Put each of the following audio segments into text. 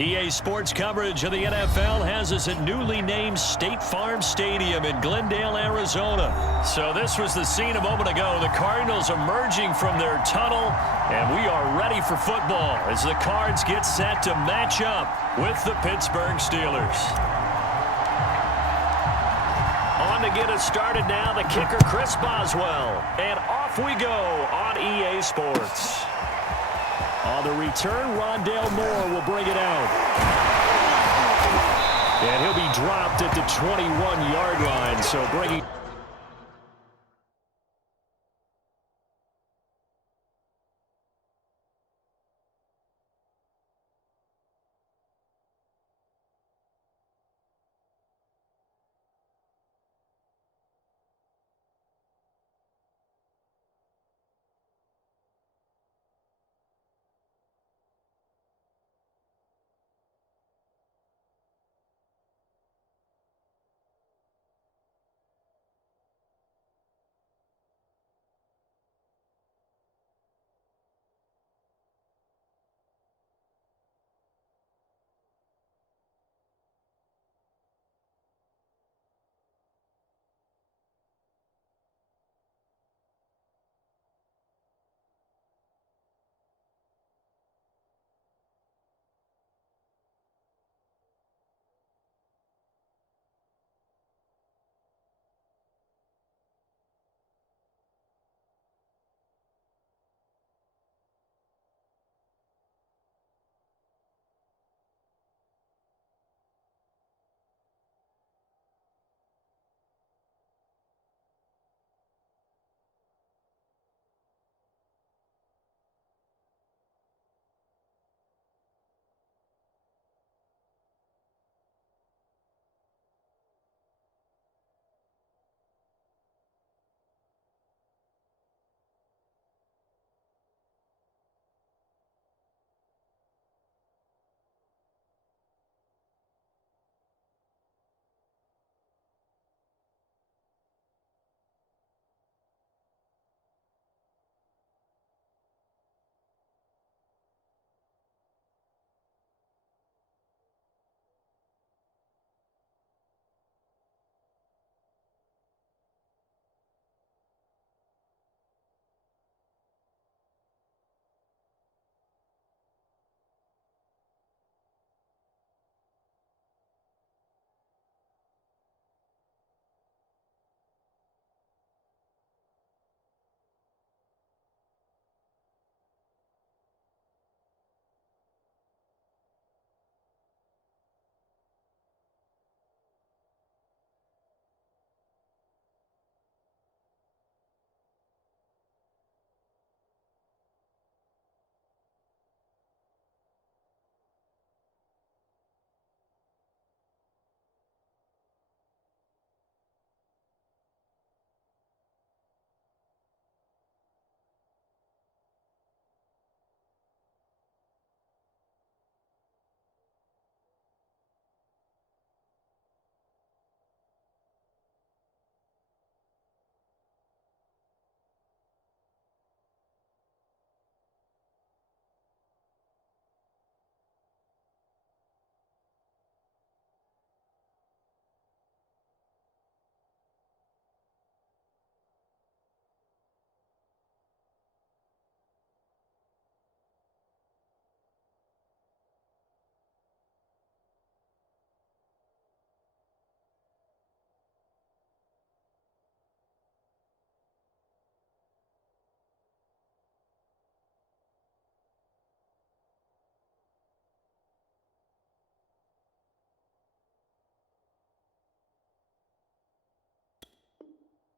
EA Sports coverage of the NFL has us at newly named State Farm Stadium in Glendale, Arizona. So this was the scene a moment ago. The Cardinals emerging from their tunnel, and we are ready for football as the Cards get set to match up with the Pittsburgh Steelers. On to get us started now, the kicker, Chris Boswell. And off we go on EA Sports. On the return, Rondale Moore will bring it out. And he'll be dropped at the 21-yard line, so bringing...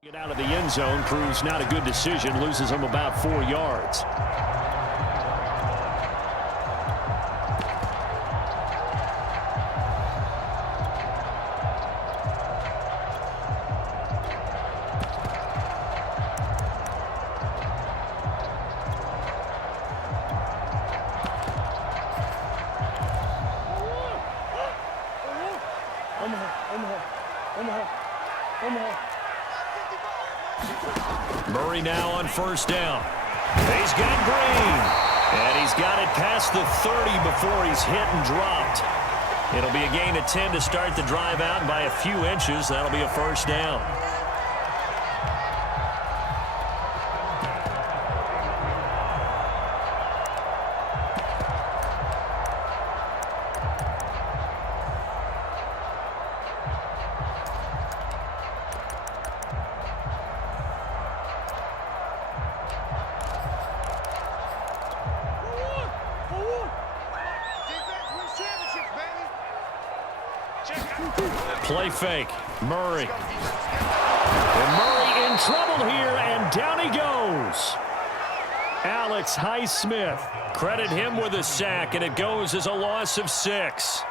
Get out of the end zone proves not a good decision, loses him about 4 yards. Murray now on first down. He's got Green. And he's got it past the 30 before he's hit and dropped. It'll be a gain of 10 to start the drive out, and by a few inches, that'll be a first down. Play fake. Murray. And Murray in trouble here, and down he goes. Alex Highsmith. Credit him with a sack, and it goes as a loss of 6.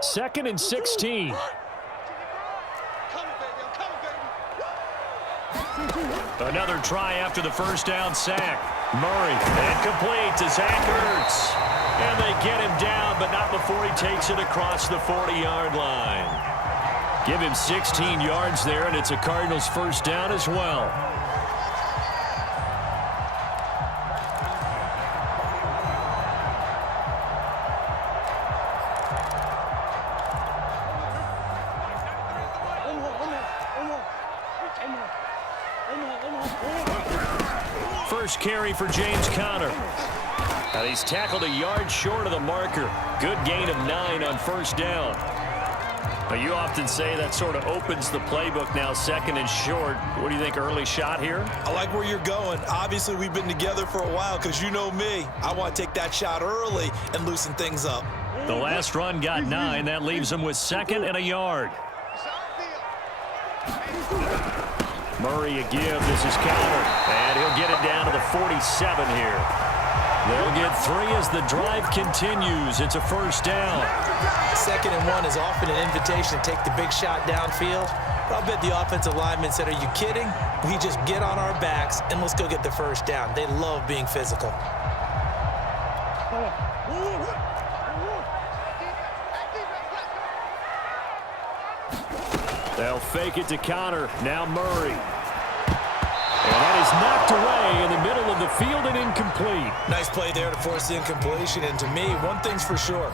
Second and 16. Another try after the first down sack. Murray, and complete to Zach Ertz. And they get him down, but not before he takes it across the 40-yard line. Give him 16 yards there, and it's a Cardinals first down as well. First carry for James Conner. And he's tackled a yard short of the marker. Good gain of 9 on first down. Now, you often say that sort of opens the playbook now, second and short. What do you think, early shot here? I like where you're going. Obviously, we've been together for a while because you know me. I want to take that shot early and loosen things up. The last run got 9. That leaves him with second and a yard. Murray a give. This is Conner. And he'll get it down to the 47 here. They'll get 3 as the drive continues. It's a first down. Second and 1 is often an invitation to take the big shot downfield. But I'll bet the offensive lineman said, are you kidding? We just get on our backs and let's go get the first down. They love being physical. They'll fake it to Conner. Now Murray. And that is knocked away in the middle of the field and incomplete. Nice play there to force the incompletion. And to me, one thing's for sure.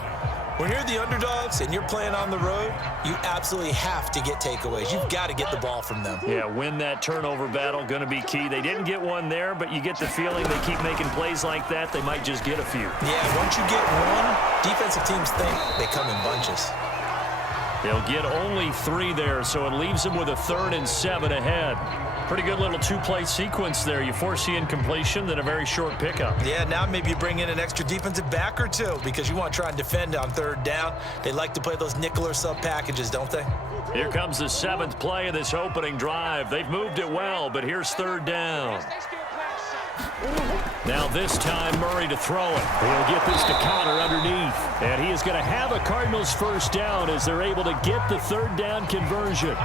When you're the underdogs and you're playing on the road, you absolutely have to get takeaways. You've got to get the ball from them. Yeah, win that turnover battle, going to be key. They didn't get one there, but you get the feeling they keep making plays like that, they might just get a few. Yeah, once you get one, defensive teams think they come in bunches. They'll get only 3 there, so it leaves them with a 3rd and 7 ahead. Pretty good little 2-play sequence there. You force the incompletion, then a very short pickup. Yeah, now maybe you bring in an extra defensive back or 2 because you want to try and defend on 3rd down. They like to play those nickel or sub packages, don't they? Here comes the 7th play of this opening drive. They've moved it well, but here's 3rd down. Now this time, Murray to throw it. He'll get this to Conner underneath. And he is going to have a Cardinals first down as they're able to get the 3rd down conversion.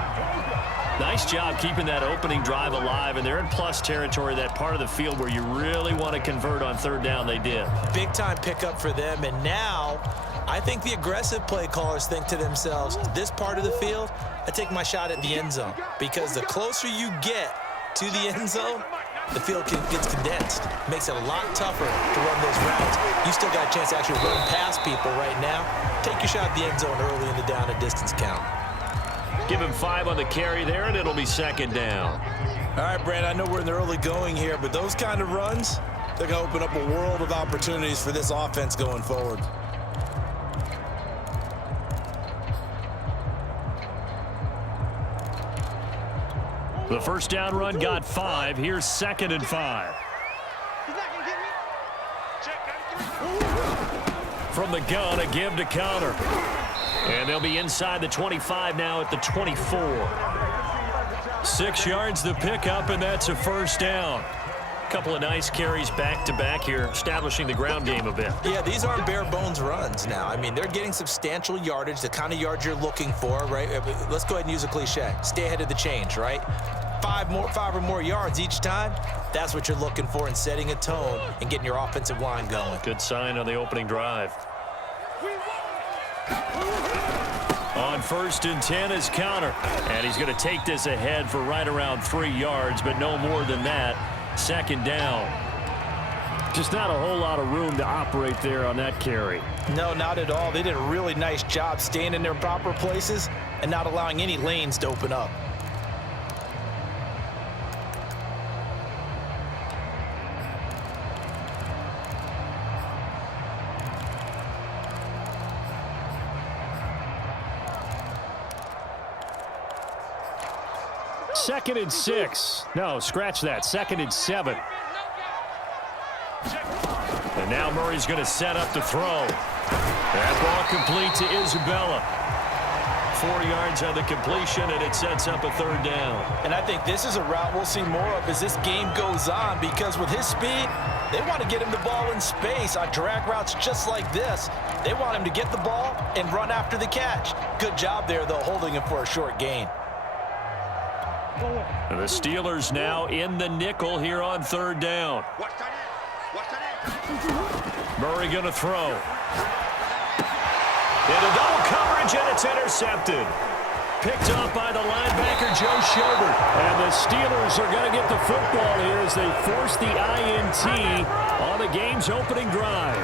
Nice job keeping that opening drive alive, and they're in plus territory, that part of the field where you really want to convert on 3rd down. They did. Big time pickup for them, and now I think the aggressive play callers think to themselves, this part of the field, I take my shot at the end zone, because the closer you get to the end zone, the field gets condensed. Makes it a lot tougher to run those routes. You still got a chance to actually run past people right now. Take your shot at the end zone early in the down and distance count. Give him 5 on the carry there, and it'll be 2nd down. All right, Brand, I know we're in the early going here, but those kind of runs, they're going to open up a world of opportunities for this offense going forward. The first down run got 5. Here's 2nd and 5. From the gun, a give to Conner. And they'll be inside the 25 now at the 24. 6 yards the pickup, and that's a first down. A couple of nice carries back-to-back here, establishing the ground game a bit. Yeah, these aren't bare-bones runs now. I mean, they're getting substantial yardage, the kind of yards you're looking for, right? Let's go ahead and use a cliche. Stay ahead of the change, right? five or more yards each time, that's what you're looking for in setting a tone and getting your offensive line going. Good sign on the opening drive. On 1st and 10 is counter. And he's going to take this ahead for right around 3 yards, but no more than that. 2nd down. Just not a whole lot of room to operate there on that carry. No, not at all. They did a really nice job staying in their proper places and not allowing any lanes to open up. Second and 6. No, scratch that. 2nd and 7. And now Murray's going to set up to throw. That ball complete to Isabella. 4 yards on the completion, and it sets up a 3rd down. And I think this is a route we'll see more of as this game goes on, because with his speed, they want to get him the ball in space on drag routes just like this. They want him to get the ball and run after the catch. Good job there, though, holding him for a short gain. And the Steelers now in the nickel here on 3rd down. Murray going to throw. Into double coverage, and it's intercepted. Picked up by the linebacker, Joe Schobert. And the Steelers are going to get the football here as they force the INT on the game's opening drive.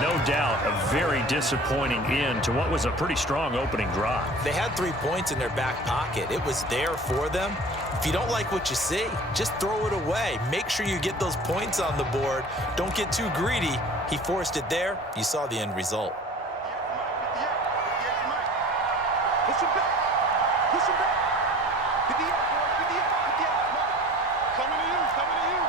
No doubt a very disappointing end to what was a pretty strong opening drive. They had 3 points in their back pocket. It was there for them. If you don't like what you see, just throw it away. Make sure you get those points on the board. Don't get too greedy. He forced it there. You saw the end result. Push him back. Push him back. Get the air, boy. Get the air. Get the air. Coming to you. Coming to you.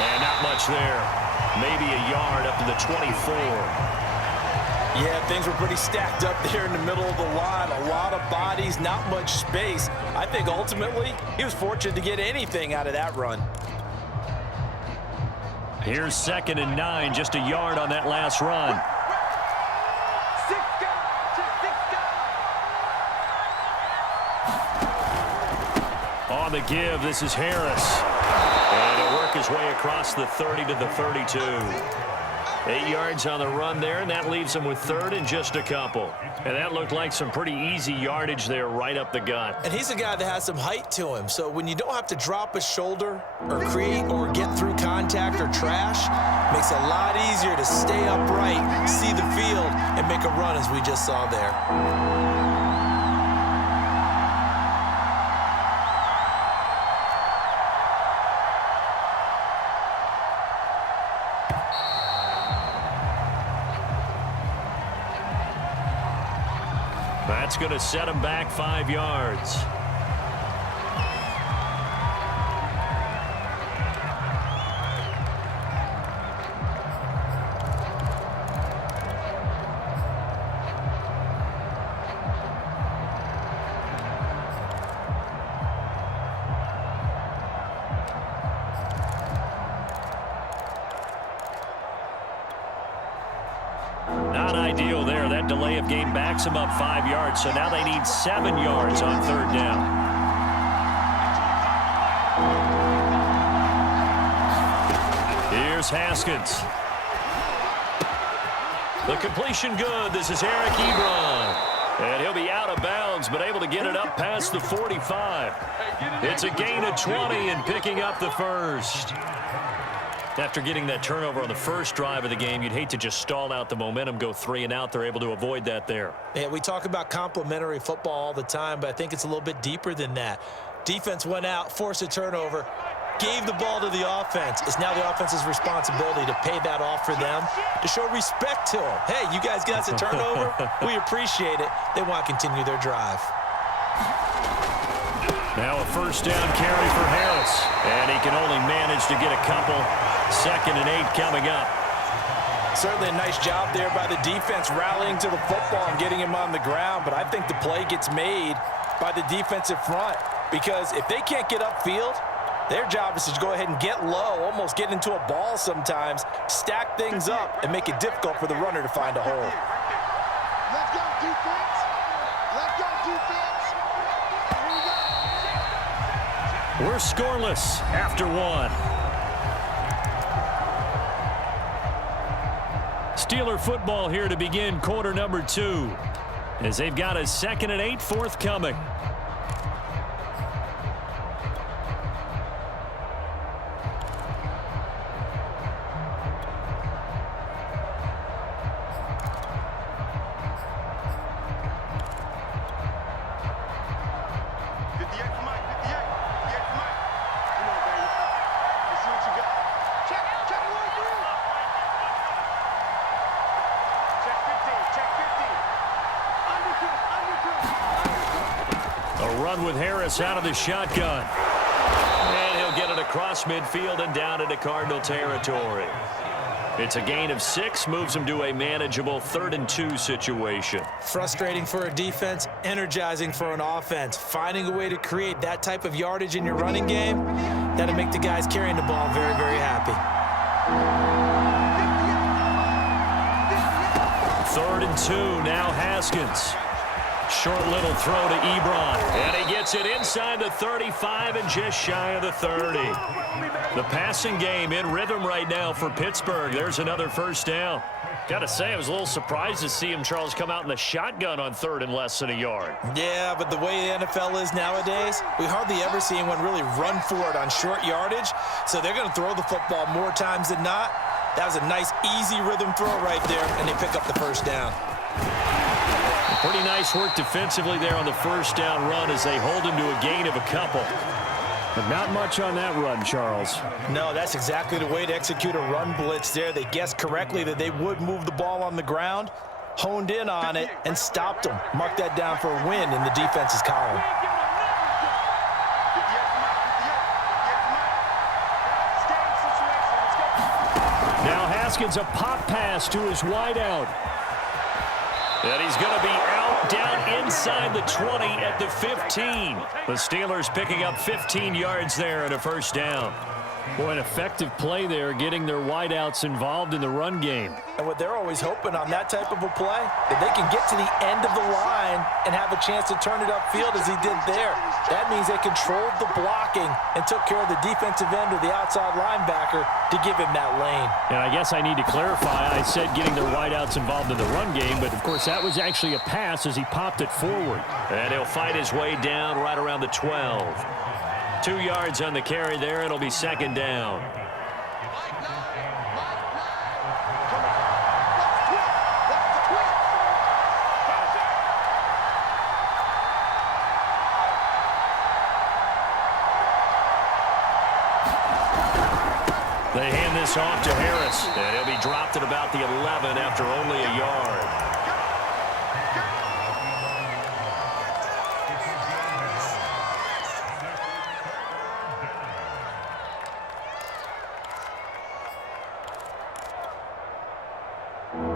And not much there. Maybe a yard up to the 24. Yeah, things were pretty stacked up there in the middle of the line. A lot of bodies, not much space. I think ultimately he was fortunate to get anything out of that run. Here's 2nd and 9, just a yard on that last run. On the give, this is Harris. And he'll work his way across the 30 to the 32. 8 yards on the run there, and that leaves him with 3rd and just a couple. And that looked like some pretty easy yardage there right up the gut. And he's a guy that has some height to him, so when you don't have to drop a shoulder or create or get through contact or trash, makes it a lot easier to stay upright, see the field, and make a run as we just saw there. That's going to set him back 5 yards. Not ideal there. That delay of game backs him up 5 yards, so now they need 7 yards on 3rd down. Here's Haskins. The completion good. This is Eric Ebron. And he'll be out of bounds, but able to get it up past the 45. It's a gain of 20 and picking up the 1st. After getting that turnover on the first drive of the game, you'd hate to just stall out the momentum, go 3 and out. They're able to avoid that there. Yeah, we talk about complementary football all the time, but I think it's a little bit deeper than that. Defense went out, forced a turnover, gave the ball to the offense. It's now the offense's responsibility to pay that off for them, to show respect to them. Hey, you guys got us a turnover? We appreciate it. They want to continue their drive. Now a 1st down carry for Harris. And he can only manage to get a couple. 2nd and 8 coming up. Certainly a nice job there by the defense rallying to the football and getting him on the ground, but I think the play gets made by the defensive front, because if they can't get upfield, Their job is to go ahead and get low, almost get into a ball sometimes, stack things up, and make it difficult for the runner to find a hole. Let's go, defense. Let's go, defense. Here we go. We're scoreless after one. Steeler football here to begin quarter number 2, as they've got a 2nd and 8 forthcoming. With Harris out of the shotgun. And he'll get it across midfield and down into Cardinal territory. It's a gain of 6, moves him to a manageable 3rd and 2 situation. Frustrating for a defense, energizing for an offense. Finding a way to create that type of yardage in your running game, that'll make the guys carrying the ball very, very happy. 3rd and 2, now Haskins. Short little throw to Ebron. And he gets it inside the 35 and just shy of the 30. The passing game in rhythm right now for Pittsburgh. There's another first down. Got to say, I was a little surprised to see him, Charles, come out in the shotgun on 3rd and less than a yard. Yeah, but the way the NFL is nowadays, we hardly ever see anyone really run for it on short yardage. So they're going to throw the football more times than not. That was a nice, easy rhythm throw right there, and they pick up the first down. Pretty nice work defensively there on the first down run as they hold him to a gain of a couple. But not much on that run, Charles. No, that's exactly the way to execute a run blitz there. They guessed correctly that they would move the ball on the ground, honed in on it, and stopped them. Mark that down for a win in the defense's column. Now Haskins, a pop pass to his wideout. And he's going to be out down inside the 20 at the 15. The Steelers picking up 15 yards there and a first down. Boy, an effective play there, getting their wideouts involved in the run game. And what they're always hoping on that type of a play, that they can get to the end of the line and have a chance to turn it upfield as he did there. That means they controlled the blocking and took care of the defensive end or the outside linebacker to give him that lane. And I guess I need to clarify, I said getting their wideouts involved in the run game, but of course that was actually a pass as he popped it forward. And he'll fight his way down right around the 12. 2 yards on the carry there. It'll be 2nd down. They hand this off to Harris, and he'll be dropped at about the 11 after only a yard.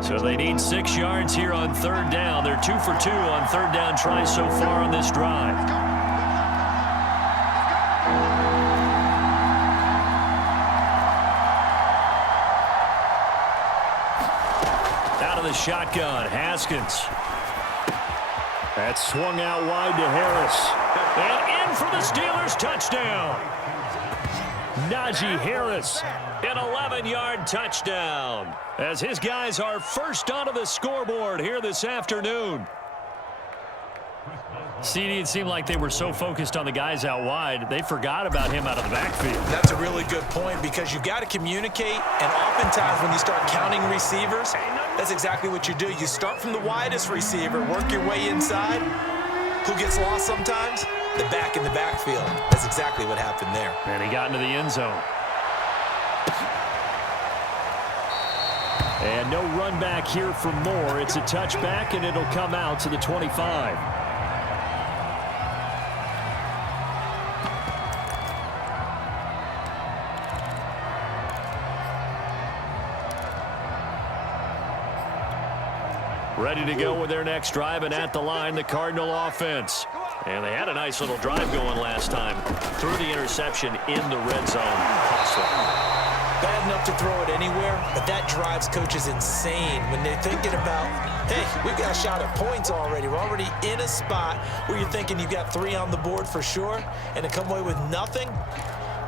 So they need 6 yards here on 3rd down. They're 2 for 2 on 3rd down tries so far on this drive. Out of the shotgun, Haskins. That swung out wide to Harris. And in for the Steelers touchdown. Najee Harris. An 11-yard touchdown as his guys are first onto the scoreboard here this afternoon. CD, it seemed like they were so focused on the guys out wide, they forgot about him out of the backfield. That's a really good point because you've got to communicate, and oftentimes when you start counting receivers, that's exactly what you do. You start from the widest receiver, work your way inside. Who gets lost sometimes? The back in the backfield. That's exactly what happened there. And he got into the end zone. And no run back here for Moore. It's a touchback, and it'll come out to the 25. Ready to go with their next drive, and at the line, the Cardinal offense. And they had a nice little drive going last time. Threw the interception in the red zone. Costly. Bad enough to throw it anywhere, but that drives coaches insane when they're thinking about, hey, we've got a shot at points already. We're already in a spot where you're thinking you've got 3 on the board for sure, and to come away with nothing,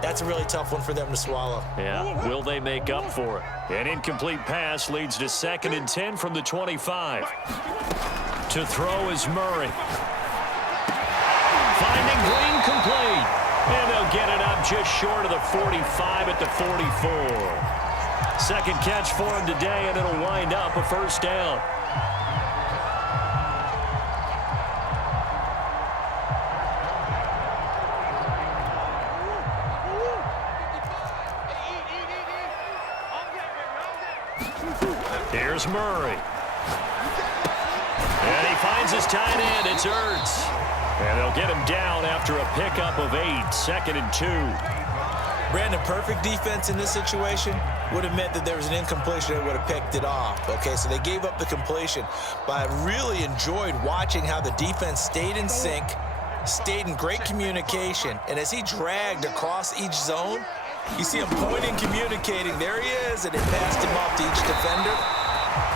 that's a really tough one for them to swallow. Yeah, will they make up for it? An incomplete pass leads to 2nd and 10 from the 25. To throw is Murray. Finding Green complete. And they'll get it up just short of the 45 at the 44. Second catch for him today, and it'll wind up a first down. Here's Murray. And he finds his tight end. It's Ertz. And they'll get him down after a pickup of 8, 2nd and 2. Brandon, perfect defense in this situation would have meant that there was an incompletion and would have picked it off. Okay, so they gave up the completion. But I really enjoyed watching how the defense stayed in sync, stayed in great communication. And as he dragged across each zone, you see him pointing, communicating. There he is, and it passed him off to each defender.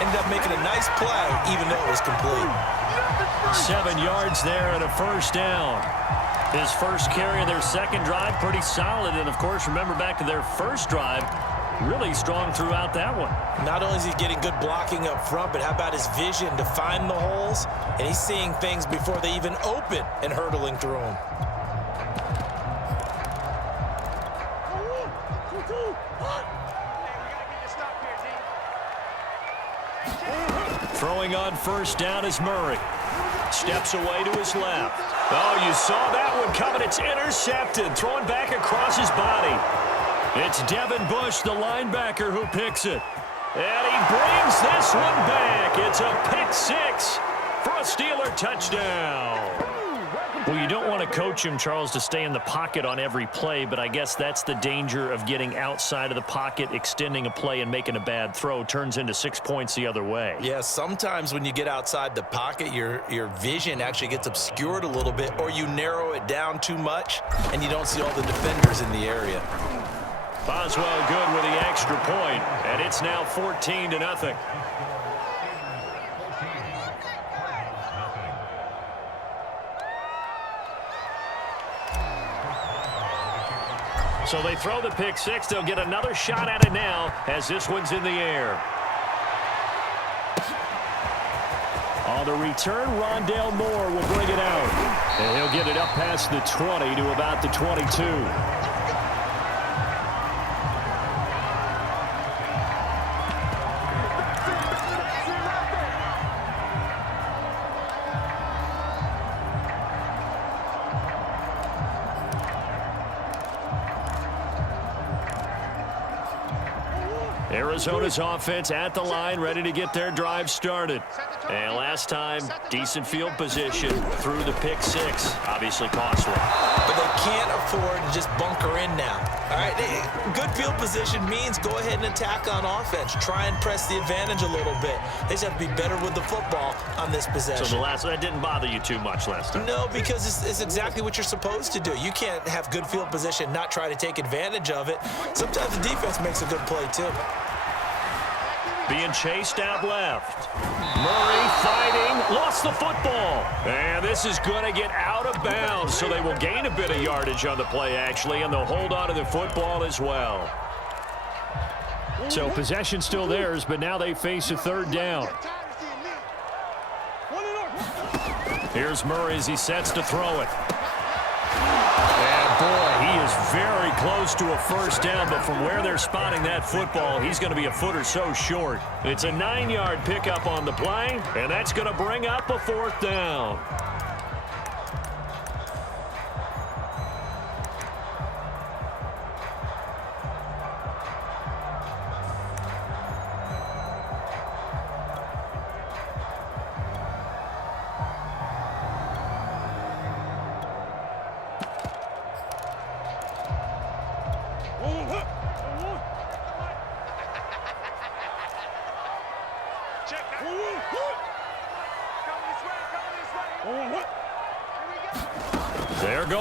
Ended up making a nice play, even though it was complete. 7 yards there and a first down. His first carry of their second drive, pretty solid. And, of course, remember back to their first drive, really strong throughout that one. Not only is he getting good blocking up front, but how about his vision to find the holes? And he's seeing things before they even open and hurdling through them. Throwing on first down is Murray. Steps away to his left. Oh, you saw that one coming. It's intercepted. Thrown back across his body. It's Devin Bush, the linebacker, who picks it. And he brings this one back. It's a pick 6 for a Steeler touchdown. Well, you don't want to coach him, Charles, to stay in the pocket on every play, but I guess that's the danger of getting outside of the pocket, extending a play, and making a bad throw. Turns into 6 points the other way. Yeah, sometimes when you get outside the pocket, your vision actually gets obscured a little bit, or you narrow it down too much, and you don't see all the defenders in the area. Boswell good with the extra point, and it's now 14-0. So they throw the pick 6. They'll get another shot at it now as this one's in the air. On the return, Rondale Moore will bring it out. And he'll get it up past the 20 to about the 22. Arizona's offense at the line, ready to get their drive started. And last time, decent field position through the pick 6. Obviously costly. But they can't afford to just bunker in now. All right, good field position means go ahead and attack on offense. Try and press the advantage a little bit. They just have to be better with the football on this possession. So that didn't bother you too much last time? No, because it's exactly what you're supposed to do. You can't have good field position, not try to take advantage of it. Sometimes the defense makes a good play, too. Being chased out left. Murray fighting, lost the football. And this is going to get out of bounds, so they will gain a bit of yardage on the play, actually, and they'll hold on to the football as well. So possession still theirs, but now they face a third down. Here's Murray as he sets to throw it. And boy, he is very close to a first down, but from where they're spotting that football, he's going to be a foot or so short. It's a 9-yard pickup on the play, and that's going to bring up a fourth down.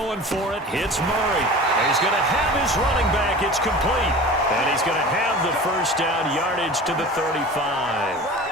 going for it. Hits Murray. And he's going to have his running back. It's complete. And he's going to have the first down, yardage to the 35.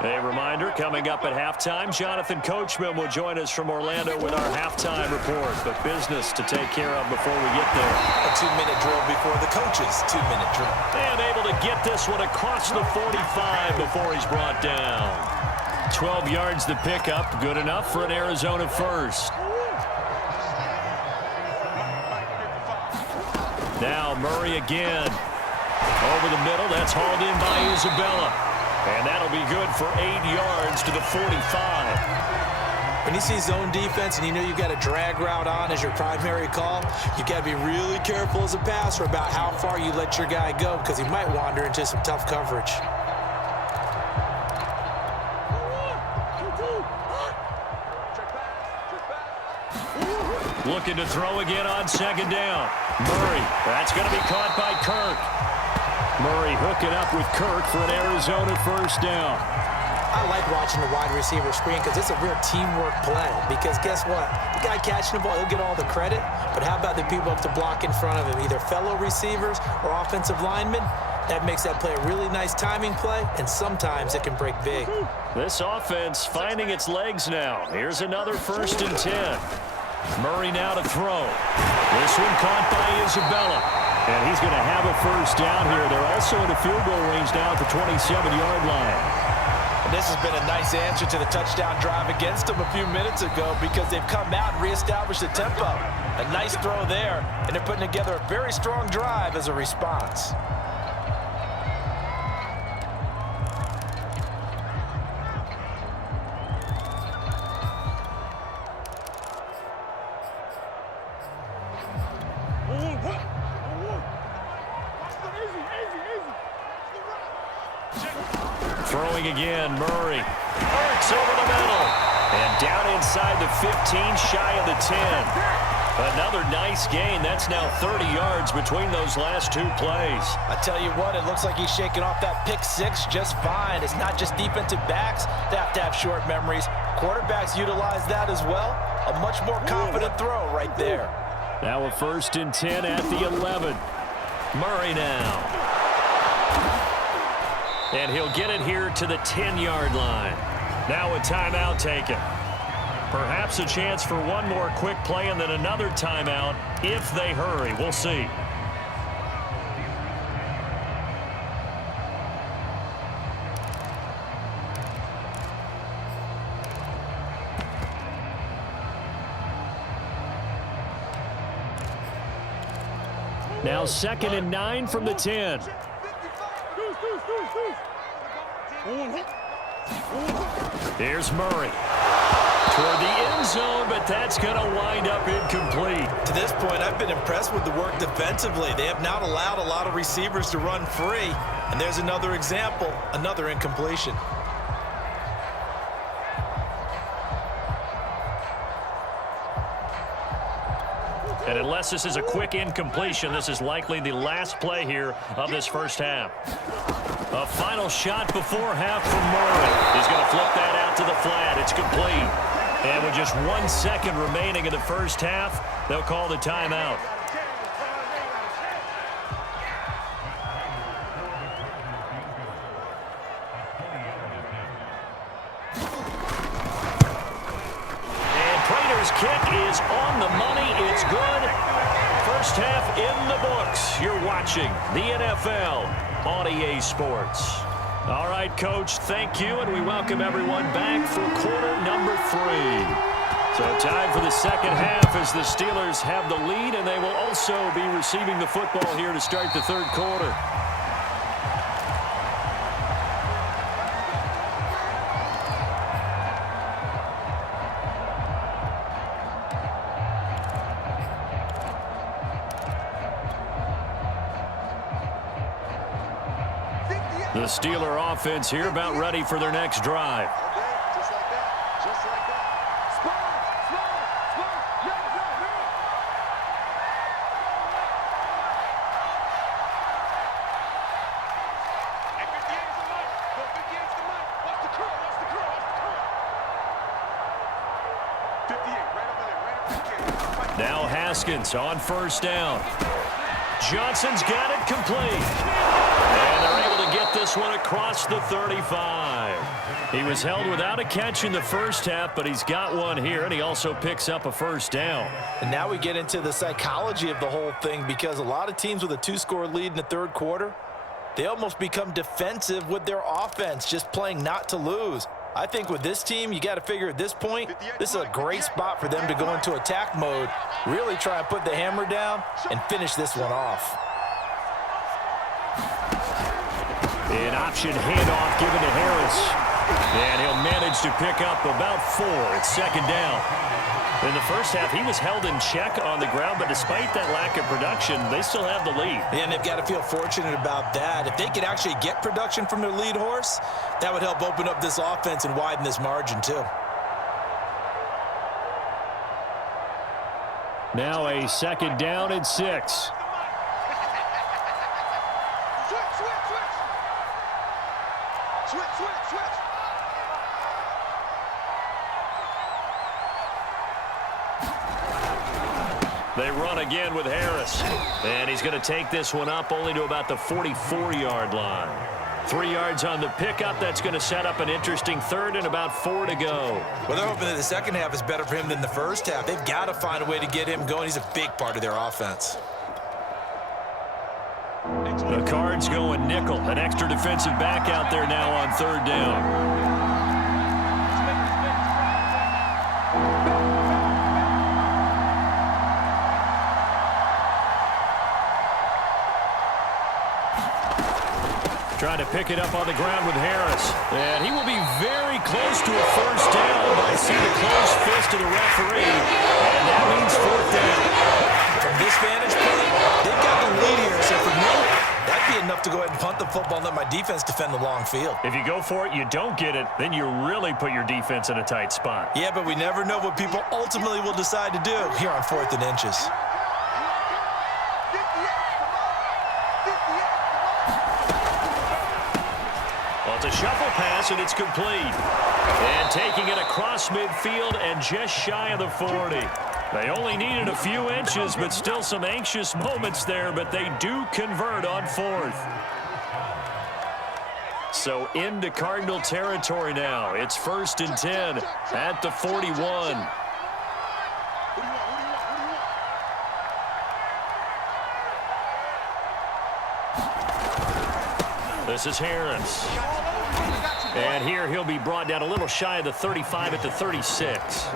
A reminder, coming up at halftime, Jonathan Coachman will join us from Orlando with our halftime report. But business to take care of before we get there. A 2-minute drill before the coach's 2-minute drill. And able to get this one across the 45 before he's brought down. 12 yards the pickup, good enough for an Arizona first. Now Murray again. Over the middle, that's hauled in by Isabella. And that'll be good for 8 yards to the 45. When you see zone defense and you know you've got a drag route on as your primary call, you've got to be really careful as a passer about how far you let your guy go because he might wander into some tough coverage. Looking to throw again on second down. Murray, that's going to be caught by Kirk. Murray hooking up with Kirk for an Arizona first down. I like watching the wide receiver screen because it's a real teamwork play. Because guess what? The guy catching the ball, he'll get all the credit. But how about the people up to block in front of him, either fellow receivers or offensive linemen? That makes that play a really nice timing play, and sometimes it can break big. This offense finding its legs now. Here's another 1st and 10. Murray now to throw. This one caught by Isabella. And he's going to have a first down here. They're also in a field goal range now at the 27-yard line. And this has been a nice answer to the touchdown drive against them a few minutes ago because they've come out and reestablished the tempo. A nice throw there, and they're putting together a very strong drive as a response. Throwing again, Murray. Works over the middle. And down inside the 15, shy of the 10. Another nice gain. That's now 30 yards between those last 2 plays. I tell you what, it looks like he's shaking off that pick 6 just fine. It's not just defensive backs that have to have short memories. Quarterbacks utilize that as well. A much more confident throw right there. Now a 1st and 10 at the 11. Murray now. And he'll get it here to the 10-yard line. Now a timeout taken. Perhaps a chance for one more quick play and then another timeout if they hurry. We'll see. Now 2nd and 9 from the 10. Here's Murray. Toward the end zone, but that's going to wind up incomplete. To this point, I've been impressed with the work defensively. They have not allowed a lot of receivers to run free. And there's another example, another incompletion. And unless this is a quick incompletion, this is likely the last play here of this first half. A final shot before half from Murray. He's going to flip that out to the flat. It's complete. And with just 1 second remaining in the first half, they'll call the timeout. And Prater's kick is on the money. It's good. First half in the books. You're watching the NFL on EA Sports. All right, Coach, thank you, and we welcome everyone back for quarter number 3. So time for the second half as the Steelers have the lead, and they will also be receiving the football here to start the third quarter. The Steeler offense here about ready for their next drive. Just like that. Just like that. Spot. Now Haskins on first down. Johnson's got it complete. And they're able to get this one across the 35. He was held without a catch in the first half, but he's got one here, and he also picks up a first down. And now we get into the psychology of the whole thing, because a lot of teams with a 2-score lead in the third quarter, they almost become defensive with their offense, just playing not to lose. I think with this team, you got to figure at this point, this is a great spot for them to go into attack mode, really try and put the hammer down and finish this one off. An option handoff given to Harris. And he'll manage to pick up about 4. It's second down. In the first half, he was held in check on the ground, but despite that lack of production, they still have the lead. And they've got to feel fortunate about that. If they could actually get production from their lead horse, that would help open up this offense and widen this margin too. Now a second down and 6. Switch. They run again with Harris. And he's going to take this one up only to about the 44-yard line. 3 yards on the pickup. That's going to set up an interesting third and about 4 to go. Well, they're hoping that the second half is better for him than the first half. They've got to find a way to get him going. He's a big part of their offense. The Cards going nickel. An extra defensive back out there now on third down. Trying to pick it up on the ground with Harris. And he will be very close to a first down, but I see the close fist of the referee. And that means fourth down. From this vantage point, they've got the lead here. So for me, that'd be enough to go ahead and punt the football and let my defense defend the long field. If you go for it, you don't get it, then you really put your defense in a tight spot. Yeah, but we never know what people ultimately will decide to do here on 4th and inches. It's a shuffle pass, and it's complete. And taking it across midfield and just shy of the 40. They only needed a few inches, but still some anxious moments there, but they do convert on 4th. So into Cardinal territory now. It's 1st and 10 at the 41. This is Harris. And here he'll be brought down a little shy of the 35 at the 36.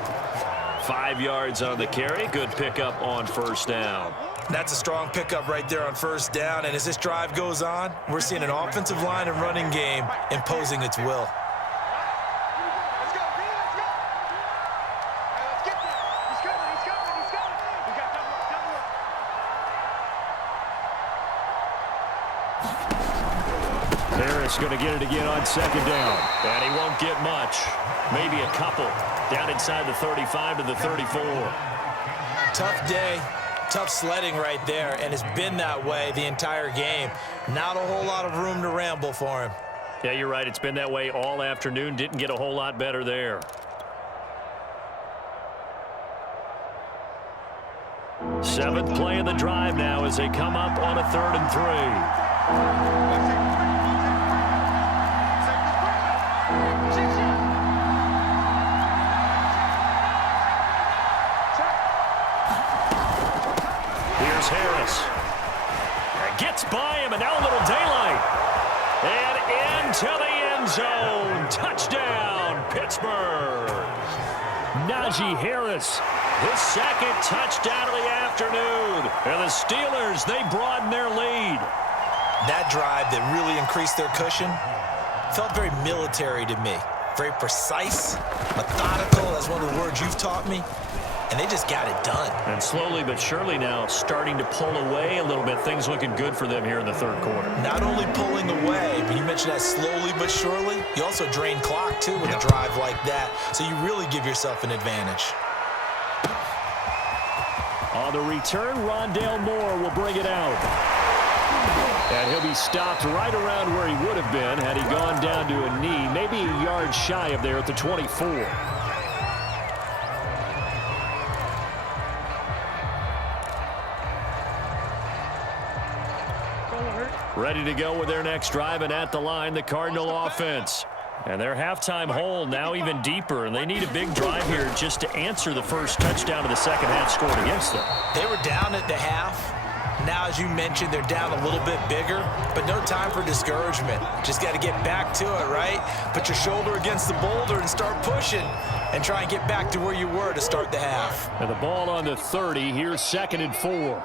5 yards on the carry. Good pickup on first down. That's a strong pickup right there on first down. And as this drive goes on, we're seeing an offensive line and running game imposing its will. Harris going to get it again on second down. And he won't get much. Maybe a couple. Down inside the 35 to the 34. Tough day, tough sledding right there, and it's been that way the entire game. Not a whole lot of room to ramble for him. Yeah, you're right. It's been that way all afternoon. Didn't get a whole lot better there. Seventh play of the drive now as they come up on a 3rd and 3. Harris. And gets by him, and now a little daylight. And into the end zone. Touchdown, Pittsburgh. Najee Harris. His second touchdown of the afternoon. And the Steelers, they broaden their lead. That drive that really increased their cushion felt very military to me. Very precise, methodical, that's one of the words you've taught me. And they just got it done. And slowly but surely now starting to pull away a little bit. Things looking good for them here in the third quarter. Not only pulling away, but you mentioned that slowly but surely. You also drain clock, too, with a drive like that. So you really give yourself an advantage. On the return, Rondale Moore will bring it out. And he'll be stopped right around where he would have been had he gone down to a knee, maybe a yard shy of there at the 24. Ready to go with their next drive, and at the line, the Cardinal offense. And their halftime hole now even deeper, and they need a big drive here just to answer the first touchdown of the second half scored against them. They were down at the half. Now, as you mentioned, they're down a little bit bigger, but no time for discouragement. Just got to get back to it, right? Put your shoulder against the boulder and start pushing and try and get back to where you were to start the half. And the ball on the 30. Here's 2nd and 4.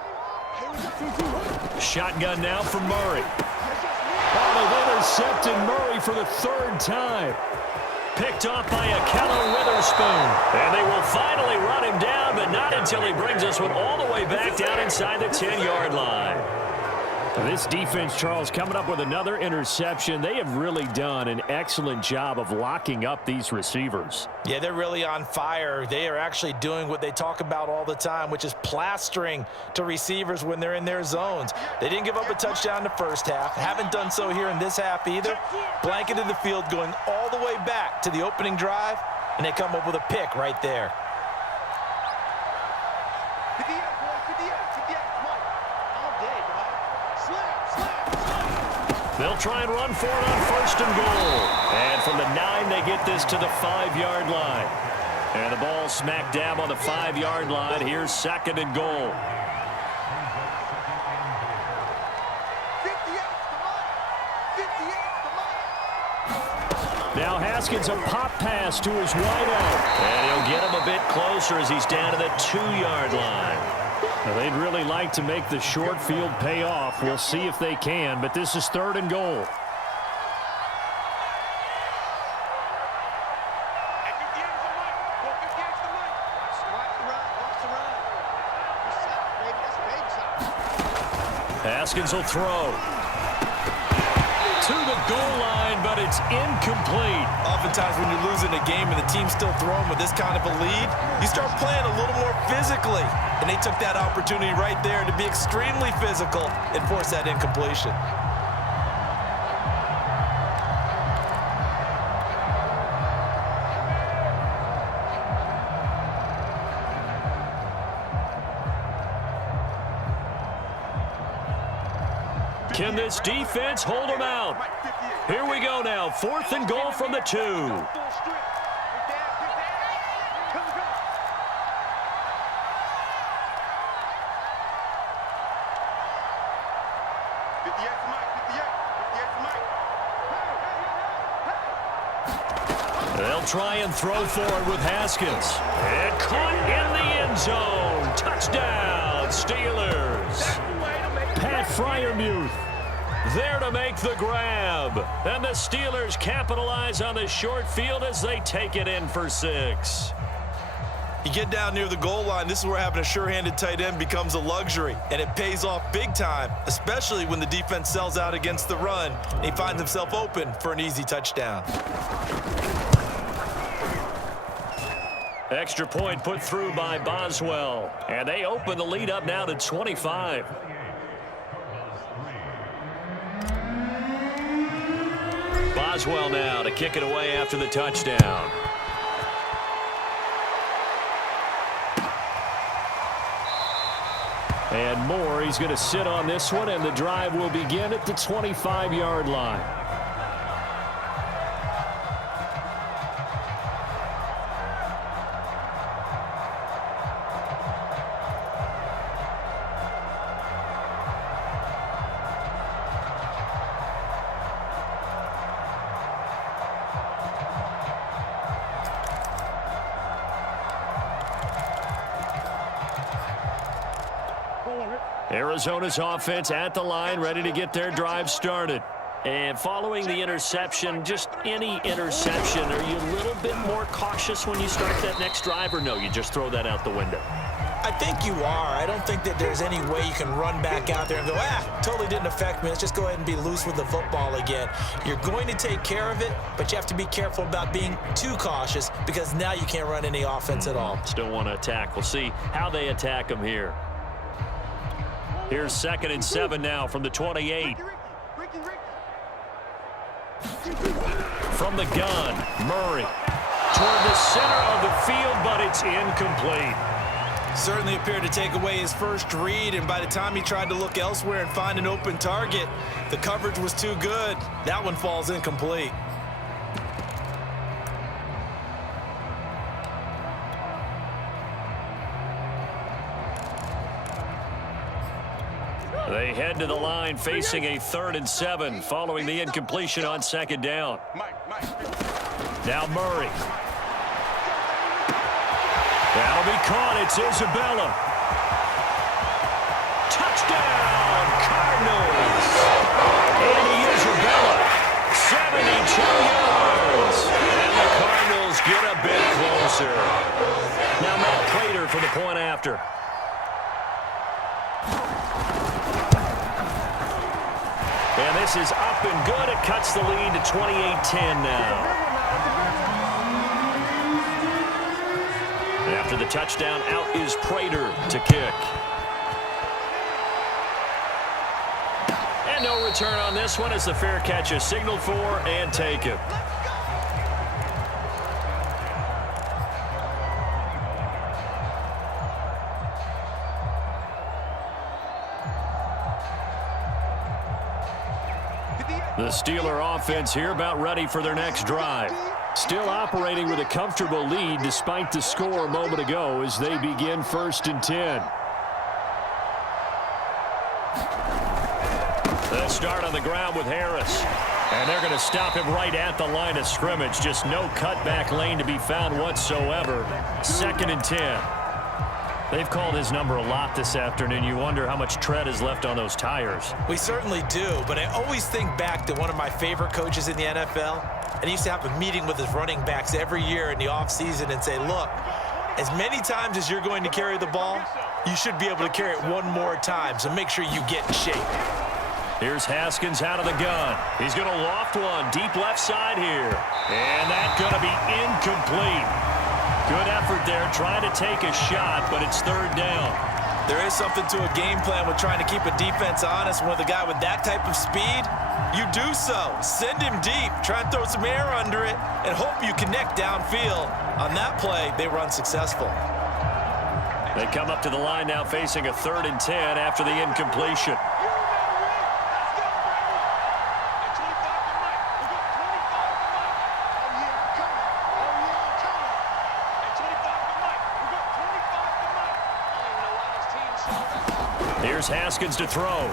Shotgun now from Murray. Oh, they've intercepted Murray for the 3rd time. Picked off by Akello Witherspoon. And they will finally run him down, but not until he brings us one all the way back down inside the 10-yard line. This defense, Charles, coming up with another interception. They have really done an excellent job of locking up these receivers. Yeah, they're really on fire. They are actually doing what they talk about all the time, which is plastering to receivers when they're in their zones. They didn't give up a touchdown in the first half. Haven't done so here in this half either. Blanketed the field going all the way back to the opening drive, and they come up with a pick right there. They'll try and run for it on 1st and goal. And from the 9, they get this to the 5-yard line. And the ball smack dab on the 5-yard line. Here's 2nd and goal. Now Haskins, a pop pass to his wideout. And he'll get him a bit closer as he's down to the 2-yard line. Now, they'd really like to make the short field pay off. We'll see if they can, but this is 3rd and goal. Haskins will throw. To the goal line, but it's incomplete. Oftentimes when you're losing a game and the team's still throwing with this kind of a lead, you start playing a little more physically. And they took that opportunity right there to be extremely physical and force that incompletion. Can this defense hold them out? Here we go now. 4th and goal from the 2. They'll try and throw for it with Haskins. And caught in the end zone. Touchdown, Steelers. Pat Freiermuth there to make the grab. And the Steelers capitalize on the short field as they take it in for 6. You get down near the goal line, this is where having a sure-handed tight end becomes a luxury, and it pays off big time, especially when the defense sells out against the run, and he finds himself open for an easy touchdown. Extra point put through by Boswell, and they open the lead up now to 25. Boswell now to kick it away after the touchdown. And Moore, he's going to sit on this one, and the drive will begin at the 25-yard line. Arizona's offense at the line, ready to get their drive started. And following the interception, just any interception, are you a little bit more cautious when you start that next drive, or no, you just throw that out the window? I think you are. I don't think that there's any way you can run back out there and go, totally didn't affect me. Let's just go ahead and be loose with the football again. You're going to take care of it, but you have to be careful about being too cautious because now you can't run any offense at all. Still want to attack. We'll see how they attack them here. Here's 2nd and 7 now from the 28. From the gun, Murray toward the center of the field, but it's incomplete. Certainly appeared to take away his first read, and by the time he tried to look elsewhere and find an open target, the coverage was too good. That one falls incomplete. They head to the line facing a 3rd and 7 following the incompletion on 2nd down. Now Murray. That'll be caught. It's Isabella. Touchdown, Cardinals. Andy Isabella, 72 yards. And the Cardinals get a bit closer. Now Matt Prater for the point after. And this is up and good. It cuts the lead to 28-10 now. And after the touchdown, out is Prater to kick. And no return on this one as the fair catch is signaled for and taken. The Steeler offense here about ready for their next drive. Still operating with a comfortable lead despite the score a moment ago as they begin 1st and 10. They'll start on the ground with Harris. And they're going to stop him right at the line of scrimmage. Just no cutback lane to be found whatsoever. 2nd and 10. They've called his number a lot this afternoon. You wonder how much tread is left on those tires. We certainly do, but I always think back to one of my favorite coaches in the NFL. And he used to have a meeting with his running backs every year in the offseason and say, look, as many times as you're going to carry the ball, you should be able to carry it one more time, so make sure you get in shape. Here's Haskins out of the gun. He's going to loft one deep left side here. And that's going to be incomplete. Good effort there, trying to take a shot, but it's 3rd down. There is something to a game plan with trying to keep a defense honest. With a guy with that type of speed, you do so. Send him deep, try and throw some air under it, and hope you connect downfield. On that play, they were unsuccessful. They come up to the line now facing a 3rd and 10 after the incompletion. Here's Haskins to throw.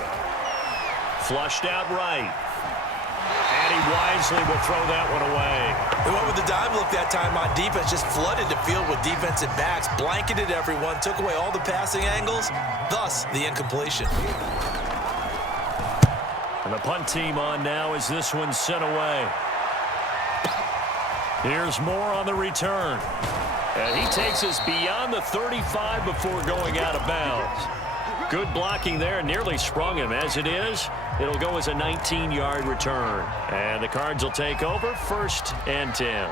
Flushed out right. And he wisely will throw that one away. They went with the dime look that time on defense, just flooded the field with defensive backs, blanketed everyone, took away all the passing angles, thus the incompletion. And the punt team on now as this one's sent away. Here's Moore on the return. And he takes us beyond the 35 before going out of bounds. Good blocking there, nearly sprung him. As it is, it'll go as a 19-yard return. And the Cards will take over 1st and 10.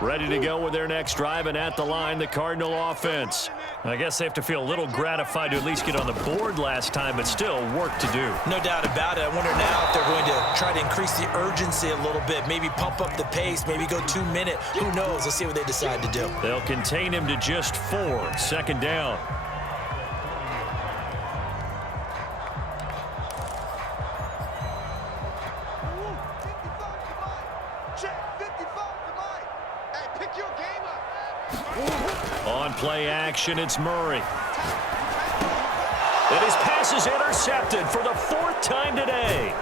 Ready to go with their next drive, and at the line, the Cardinal offense. I guess they have to feel a little gratified to at least get on the board last time, but still work to do. No doubt about it. I wonder now if they're going to try to increase the urgency a little bit, maybe pump up the pace, maybe go 2 minute. Who knows? Let's see what they decide to do. They'll contain him to just 4. 2nd down. On play action, it's Murray. And his pass is intercepted for the 4th time today.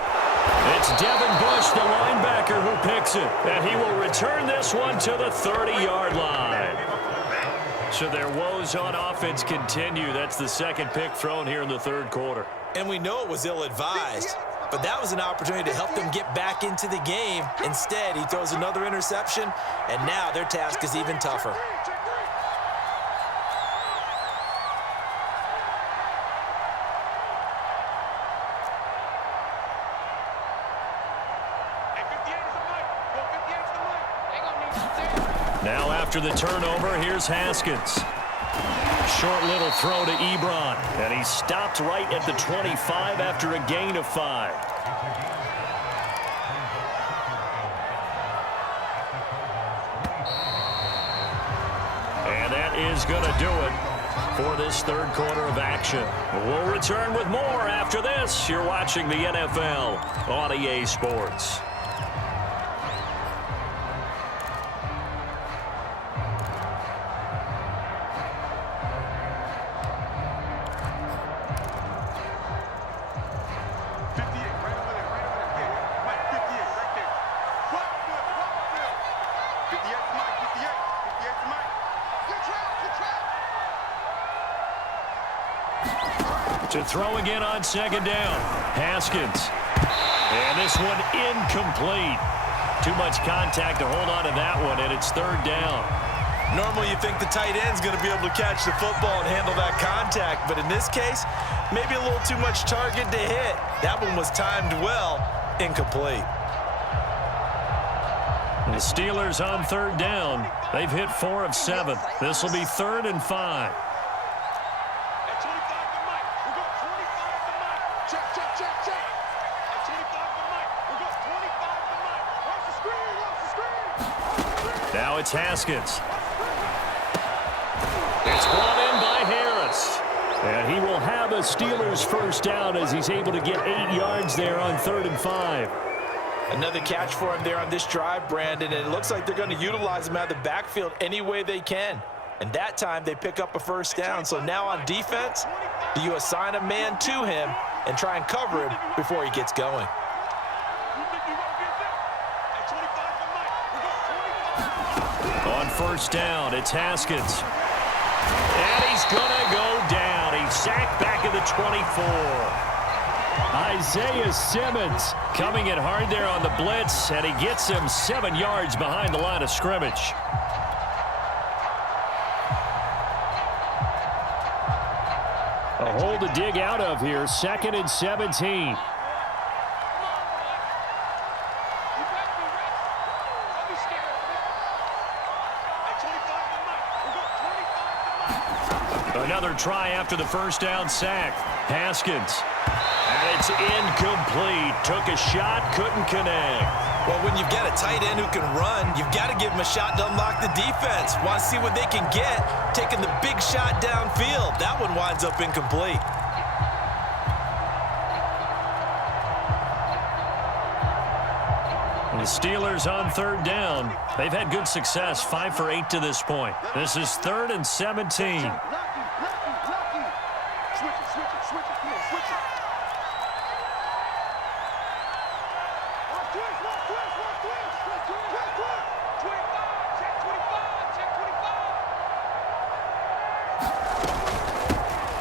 It's Devin Bush, the linebacker, who picks it. And he will return this one to the 30-yard line. So their woes on offense continue. That's the 2nd pick thrown here in the 3rd quarter. And we know it was ill-advised, but that was an opportunity to help them get back into the game. Instead, he throws another interception, and now their task is even tougher. Now after the turnover, here's Haskins. Short little throw to Ebron. And he stopped right at the 25 after a gain of 5. And that is going to do it for this third quarter of action. We'll return with more after this. You're watching the NFL on EA Sports. To throw again on second down. Haskins. And this one incomplete. Too much contact to hold on to that one, and it's third down. Normally you think the tight end's going to be able to catch the football and handle that contact, but in this case, maybe a little too much target to hit. That one was timed well, incomplete. The Steelers on third down. They've hit 4 of 7. This will be 3rd and 5. Now it's Haskins. It's brought in by Harris. And he will have a Steelers first down as he's able to get 8 yards there on 3rd and 5. Another catch for him there on this drive, Brandon, and it looks like they're going to utilize him out of the backfield any way they can. And that time they pick up a first down. So now on defense, do you assign a man to him and try and cover him before he gets going? On first down, it's Haskins. And he's going to go down. He's sacked back at the 24. Isaiah Simmons coming in hard there on the blitz, and he gets him 7 yards behind the line of scrimmage. A hole to dig out of here, 2nd and 17. Another try after the first down sack. Haskins. And it's incomplete. Took a shot, couldn't connect. Well, when you've got a tight end who can run, you've got to give him a shot to unlock the defense. Want to see what they can get, taking the big shot downfield. That one winds up incomplete. And the Steelers on third down. They've had good success, 5 for 8 to this point. This is 3rd and 17.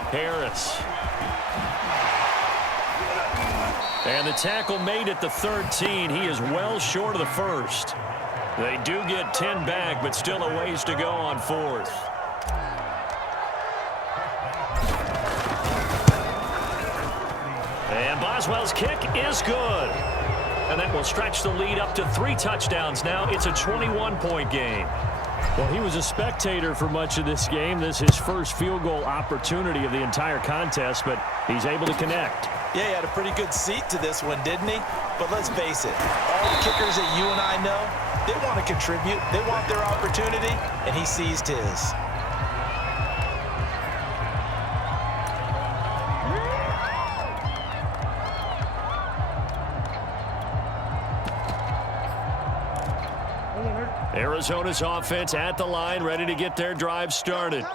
Harris. And the tackle made at the 13. He is well short of the first. They do get 10 back, but still a ways to go on 4th. And Boswell's kick is good. And that will stretch the lead up to 3 touchdowns now. It's a 21-point game. Well, he was a spectator for much of this game. This is his first field goal opportunity of the entire contest, but he's able to connect. Yeah, he had a pretty good seat to this one, didn't he? But let's face it, all the kickers that you and I know, they want to contribute. They want their opportunity, and he seized his. Arizona's offense at the line, ready to get their drive started.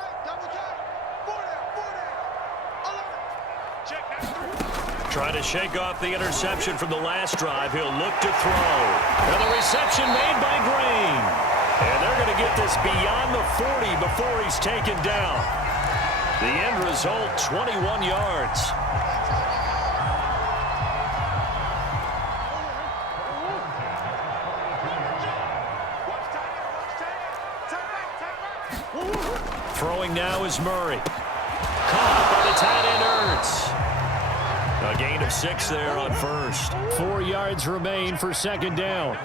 Trying to shake off the interception from the last drive. He'll look to throw. And the reception made by Green. And they're going to get this beyond the 40 before he's taken down. The end result, 21 yards. Throwing now is Murray. Caught by the tight end Ertz. A gain of 6 there on first. 4 yards remain for second down.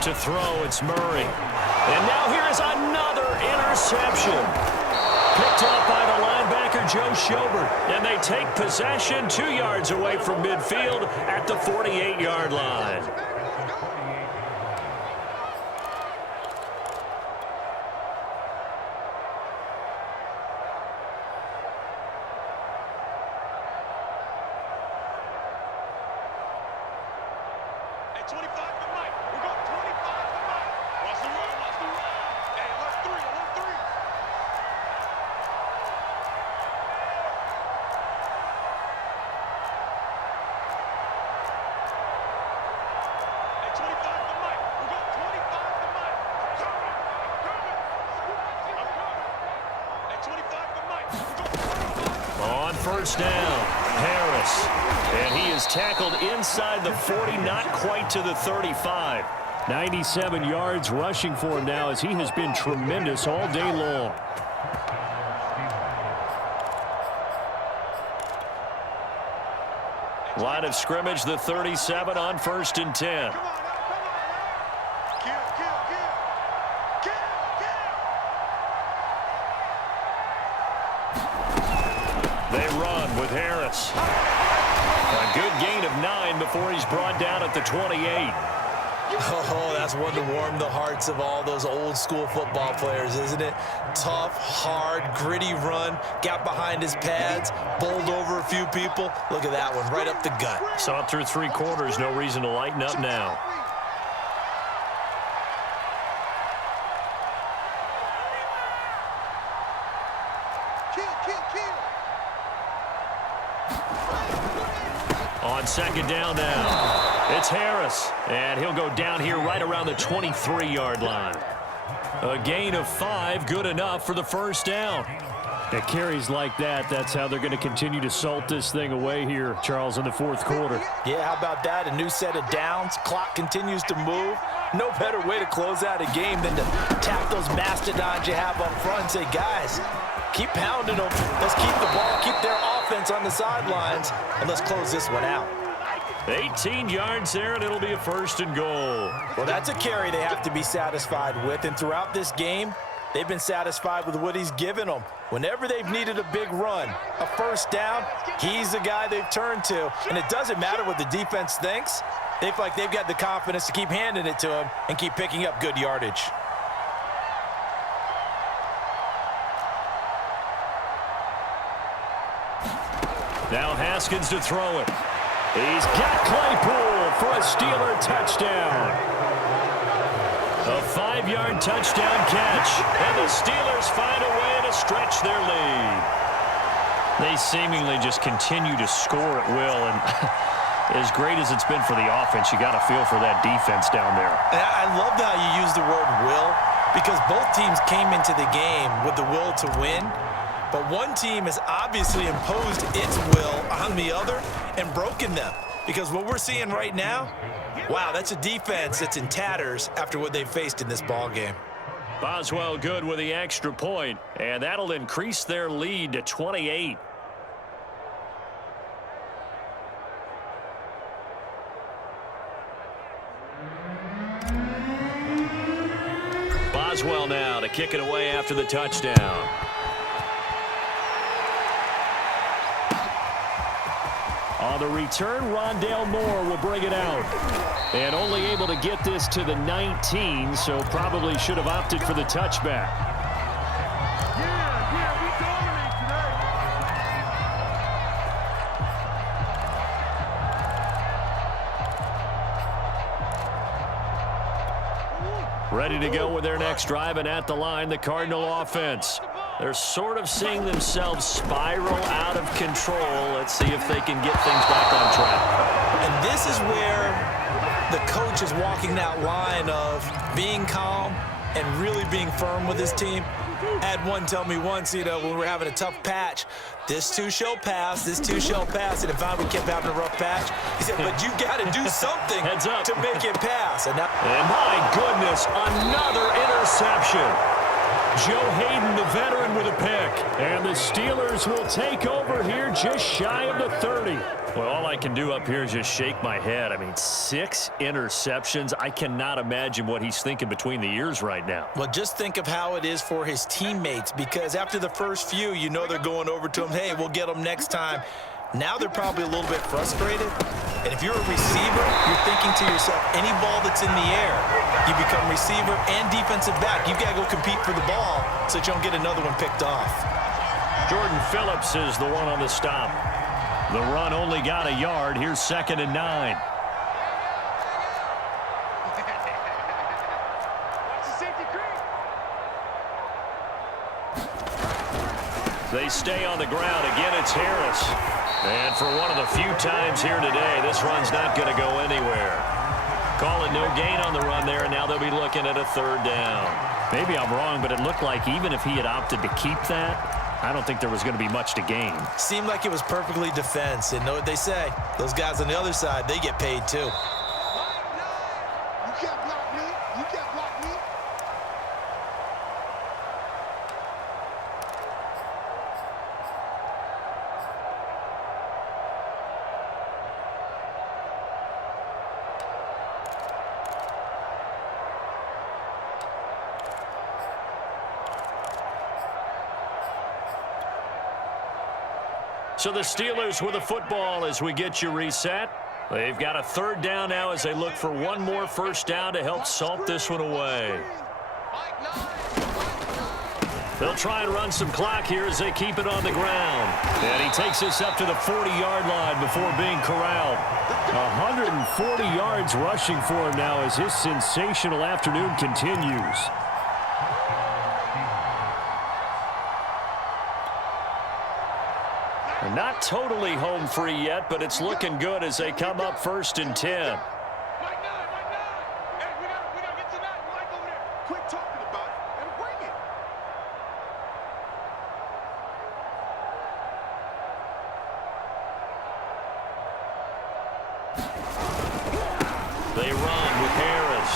To throw, it's Murray. And now here is another interception. interception. Picked up by the linebacker, Joe Schobert. And they take possession 2 yards away from midfield at the 48-yard line. Hey, 25 to Mike. We're going 25 to Mike. Watch the run, watch the run. Hey, alert 3, alert 3. Hey, 25 to Mike. We're going 25 to Mike. I'm coming. I'm coming. Hey, 25 to Mike. We're going 25. On first down, Harris. And he is tackled inside the 40, not quite to the 35. 97 yards rushing for him now as he has been tremendous all day long. Line of scrimmage, the 37 on 1st and 10. Come on now, come on now. Kill, kill, kill. Kill, kill. They run with Harris. A good gain of 9 before he's brought down at the 28. Oh, that's one to warm the hearts of all those old school football players, isn't it? Tough, hard, gritty run, got behind his pads, bowled over a few people. Look at that one, right up the gut. Saw it through 3 quarters, no reason to lighten up now. Kill, kill, kill. On 2nd down now, it's Harris, and he'll go down here right around the 23-yard line. A gain of 5, good enough for the 1st down. At carries like that, that's how they're going to continue to salt this thing away here, Charles, in the 4th quarter. Yeah, how about that? A new set of downs. Clock continues to move. No better way to close out a game than to tap those mastodons you have up front and say, guys, keep pounding them. Let's keep the ball, keep their offense on the sidelines, and let's close this one out. 18 yards there, and it'll be a 1st and goal. Well, that's a carry they have to be satisfied with, and throughout this game, they've been satisfied with what he's given them. Whenever they've needed a big run, a 1st down, he's the guy they've turned to. And it doesn't matter what the defense thinks. They feel like they've got the confidence to keep handing it to him and keep picking up good yardage. Now Haskins to throw it. He's got Claypool for a Steeler touchdown. A 5-yard touchdown catch, and the Steelers find a way to stretch their lead. They seemingly just continue to score at will, and as great as it's been for the offense, you got to feel for that defense down there. And I love how you use the word will, because both teams came into the game with the will to win, but one team has obviously imposed its will on the other and broken them. Because what we're seeing right now, wow, that's a defense that's in tatters after what they've faced in this ball game. Boswell good with the extra point, and that'll increase their lead to 28. Boswell now to kick it away after the touchdown. On the return, Rondale Moore will bring it out. And only able to get this to the 19, so probably should have opted for the touchback. Yeah, we dominate today. Ready to go with their next drive, and at the line, the Cardinal offense. They're sort of seeing themselves spiral out of control. Let's see if they can get things back on track. And this is where the coach is walking that line of being calm and really being firm with his team. I had one tell me once, when we were having a tough patch, this too shall pass, this too shall pass. And if we kept having a rough patch, he said, but you got to do something Heads up. to make it pass. And And my goodness, another interception. Joe Hayden, the veteran, with a pick. And the Steelers will take over here just shy of the 30. Well, all I can do up here is just shake my head. I mean, 6 interceptions. I cannot imagine what he's thinking between the ears right now. Well, just think of how it is for his teammates, because after the first few, you know they're going over to him, hey, we'll get them next time. Now they're probably a little bit frustrated. And if you're a receiver, you're thinking to yourself, any ball that's in the air, you become receiver and defensive back. You've got to go compete for the ball so that you don't get another one picked off. Jordan Phillips is the one on the stop. The run only got a yard. Here's 2nd and 9. They stay on the ground. Again, it's Harris. And for one of the few times here today, this run's not going to go anywhere. Call it no gain on the run there, and now they'll be looking at a 3rd down. Maybe I'm wrong, but it looked like even if he had opted to keep that, I don't think there was going to be much to gain. Seemed like it was perfectly defense. And know what they say? Those guys on the other side, they get paid too. You can't block me. You can't block me. So the Steelers with the football as we get you reset. They've got a 3rd down now as they look for one more 1st down to help salt this one away. They'll try and run some clock here as they keep it on the ground. And he takes this up to the 40-yard line before being corralled. 140 yards rushing for him now as his sensational afternoon continues. Not totally home free yet, but it's looking good as they come up 1st and 10. Mike 9. Hey, we gotta get to that. Mike over there. Quit talking about it and bring it. They run with Harris.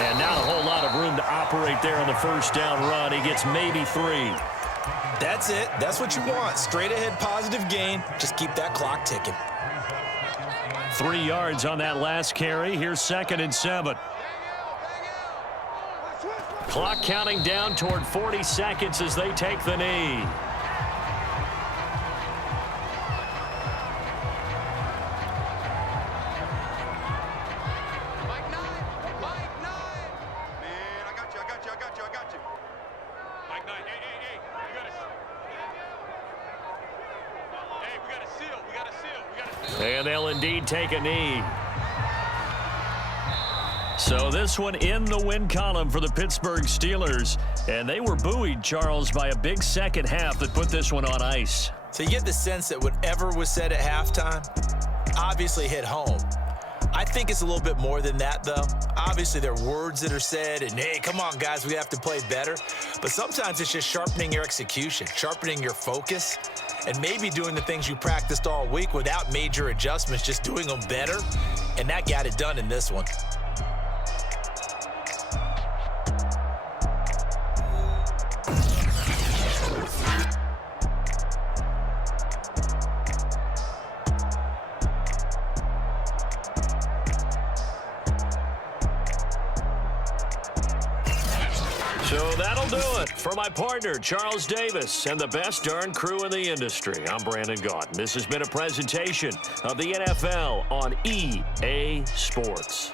And not a whole lot of room to operate there on the 1st down run. He gets maybe 3. That's it. That's what you want. Straight ahead positive gain. Just keep that clock ticking. 3 yards on that last carry. Here's 2nd and 7. Clock counting down toward 40 seconds as they take the knee. Mike 9. Man, I got you. Mike 9. Hey. We got a seal. And they'll indeed take a knee. So this one in the win column for the Pittsburgh Steelers. And they were buoyed, Charles, by a big second half that put this one on ice. So you get the sense that whatever was said at halftime obviously hit home. I think it's a little bit more than that, though. Obviously, there are words that are said, and, hey, come on, guys, we have to play better. But sometimes it's just sharpening your execution, sharpening your focus, and maybe doing the things you practiced all week without major adjustments, just doing them better. And that got it done in this one. So that'll do it for my partner, Charles Davis, and the best darn crew in the industry. I'm Brandon Gaudin. This has been a presentation of the NFL on EA Sports.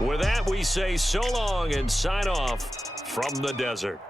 With that, we say so long and sign off from the desert.